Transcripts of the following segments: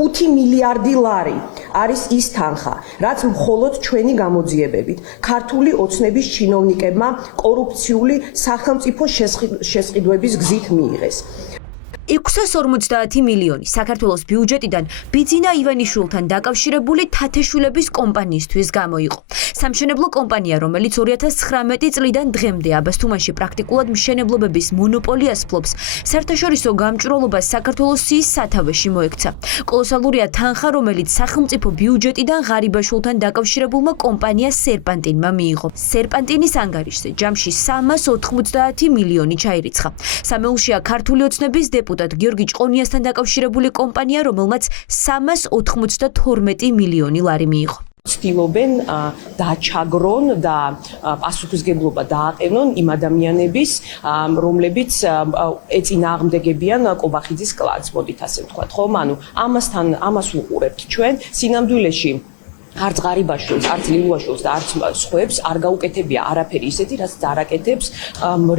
5 მილიარდი ლარი არის ის თანხა, რაც მხოლოდ ჩვენი გამოძიებებით ქართული ოცნების ჩინოვნიკებმა კორუფციული სახელმწიფო შესყიდვების გზით მიიღეს. 650 მილიონი საქართველოს ბიუჯეტიდან ბიძინა ივანიშვილთან დაკავშირებული თათეშვილების კომპანიისთვის გამოიყო. სამშენებლო კომპანია, რომელიც 2019 წლიდან დღემდე აბასთუმანში პრაქტიკულად მშენებლობების მონოპოლიას ფლობს, საერთაშორისო გამჭვირვალობას საქართველოს სიის სათავეში მოექცა. კოლოსალურია თანხა, რომელიც სახელმწიფო ბიუჯეტიდან ღარიბაშვილთან დაკავშირებულმა კომპანია სერპანტინმა მიიღო. სერპანტინის ანგარიშზე ჯამში 390 მილიონი ჩაირიცხა. სამეულშია ქართული ოცნების დეპუტატი გიორგი ჭყონიასთან დაკავშირებული კომპანია, რომელმაც 392 მილიონი ლარი მიიღო. ცდილობენ დაჩაგრონ და პასუხისგებლობა დააყენონ იმ ადამიანების, რომლებიც ეწინააღმდეგებიან კობახიძის კლანს, მოდით ასე ვთქვათ, ხო? ანუ ამას ვუყურებთ ჩვენ სინამდვილეში. არც ღარიბაშვილს, არც ლილუაშვილს და არც სხვებს არ გაუკეთებია არაფერი ისეთი, რაც დაარაკეთებს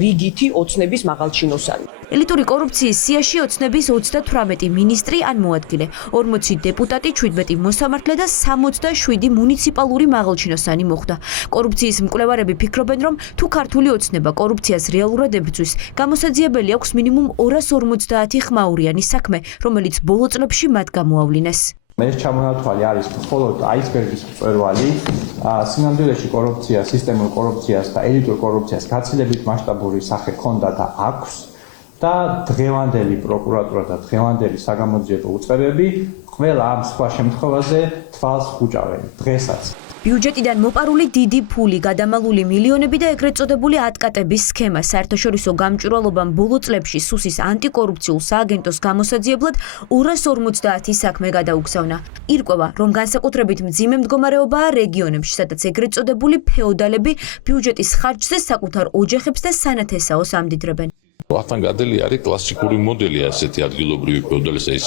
რიგითი ოცნების მაღალჩინოსანი. ელიტური კორუფციის სიაში ოცნების 38 მინისტრი ან მოადგილე, 40 დეპუტატი, 17 მოსამართლე და 67 მუნიციპალური მაღალჩინოსანი მოხვდა. კორუფციის მკვლევარები ფიქრობენ, რომ თუ ქართული ოცნება კორუფციას რეალურად ებრძვის, გამოსაძიებელი აქვს მინიმუმ 250 ხმაურიანი საქმე, რომელიც ბოლო წლებში მათ გამოავლინეს. ეს ჩამონათვალი არის მხოლოდ აისბერგის მწვერვალი. სინამდვილეში კორუფცია, სისტემურ კორუფციას და ელიტურ კორუფციას გაცილებით მასშტაბური სახე ჰქონდა და აქვს და დღევანდელი პროკურატურა და დღევანდელი საგამოძიებო უწყებები ყველა ამ სხვა შემთხვევაზე თვალს ხუჭავენ დღესაც. ბიუჯეტიდან მოპარული დიდი ფული, გადამალული მილიონები და ეგრეთ წოდებული ატკატების სქემა საერთაშორისო გამჭვირვალობამ ბოლო წლებში სუსის ანტიკორუფციულ სააგენტოს გამოსაძიებლად 250 საქმე გადაუგზავნა. ირკვევა, რომ განსაკუთრებით მძიმე მდგომარეობაა რეგიონებში, სადაც ეგრეთ წოდებული ფეოდალები ბიუჯეტის ხარჯზე საკუთარ ოჯახებს და სანათესაოს ამდიდრებენ. ახთანგადელი არის კლასიკური მოდელი ასეთი ადგილობრივი ფეოდალის, ეს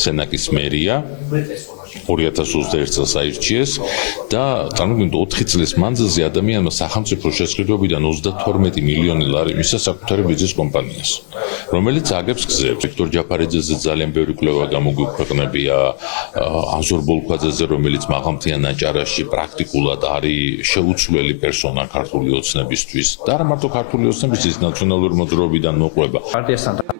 სენაკის მერია 2021 წელს აირჩიეს და წარმოგიდგენთ 4 წლის მანძილზე ადამიანმა სახელმწიფო შესყიდვებიდან 32 მილიონი ლარი მისცა საკუთარი ბიზნეს კომპანიას, რომელიც აგებს გზებს. ვიქტორ ჯაფარიძეზე ძალიან ბევრი კვლევა გამოგვიქვეყნებია, აზორ ბოლქვაძეზე, რომელიც მაღალმთიან აჭარაში პრაქტიკულად არის შეუცვლელი პერსონა ქართული ოცნებისთვის და არა მარტო ქართული ოცნებისთვის, ნაციონალური მოძრაობიდან მოყვება.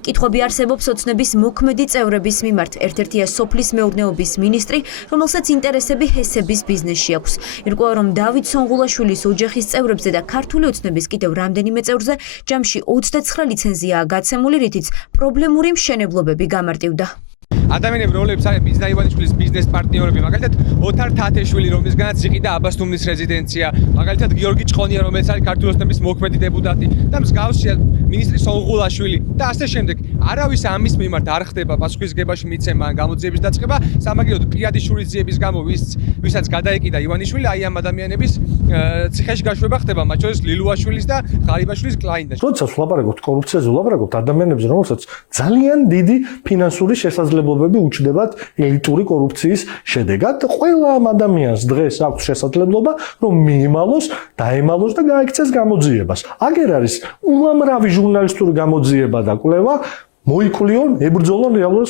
კითხვები არსებობს ოცნების მოქმედი წევრების მიმართ. ერთ-ერთია სოფლის მეურნეობის მინისტრი, რომელსაც ინტერესები ჰესების ბიზნესში აქვს. ირკვევა, რომ დავით სონღულაშვილის ოჯახის წევრებზე და ქართული ოცნების კიდევ რამდენიმე წევრზე ჯამში 29 ლიცენზიაა გაცემული, რითიც პრობლემური მშენებლობები გამარტივდა. ადამიანები, რომლებიც არის ბიზნა ივანიშვილის ბიზნეს პარტნიორები, მაგალითად ოთარ თათეშვილი, რომლისგანაც იყიდა აბასთუმნის რეზიდენცია, მაგალითად გიორგი ჭყონია, რომელიც არის ქართული ოცნების მოქმედი დეპუტატი და მსგავსია მინისტრი სონღულაშვილი და ასე შემდეგ. არავის ამის მიმართ არ ხდება პასუხისგებაში მიცემა ან გამოძიების დაწყება, სამაგიეროდ პირადი შურისძიების გამო ვისაც გადაეკიდა ივანიშვილი, აი ამ ადამიანების ციხეში გაშვება ხდება, მათ შორის ლილუაშვილის და ღარიბაშვილის კლაინდაში. როდესაც ვლაპარაკობთ კორუფციაზე, ვლაპარაკობთ ადამიანებზე, რომელსაც ძალიან დიდი ფინანსური შესაძლებლობები უჩნდებათ ელიტური კორუფციის შედეგად. ყველა ამ ადამიანს დღეს აქვს შესაძლებლობა, რომ მიიმალოს, დაემალოს და გაექცეს გამოძიებას. აგერ არის უამრავი ჟურნალისტური გამოძიება და კვლევა მოიქულიონ, ებრძოლონ რეალურ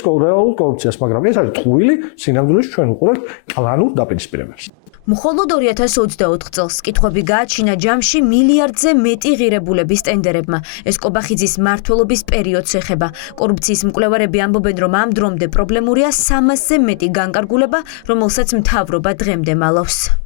კორუფციას, მაგრამ ეს არის ტყუილი, სინამდვილეში ჩვენ უყურებთ კლანურ დაპირისპირებებს. მხოლოდ 2024 წელს კითხვები გააჩინა ჯამში მილიარდზე მეტი ღირებულების ტენდერებმა. ეს კობახიძის მმართველობის პერიოდს ეხება. კორუფციის მკვლევარები ამბობენ, რომ ამ დრომდე პრობლემურია 300-ზე მეტი განკარგულება, რომელსაც მთავრობა დღემდე მალავს.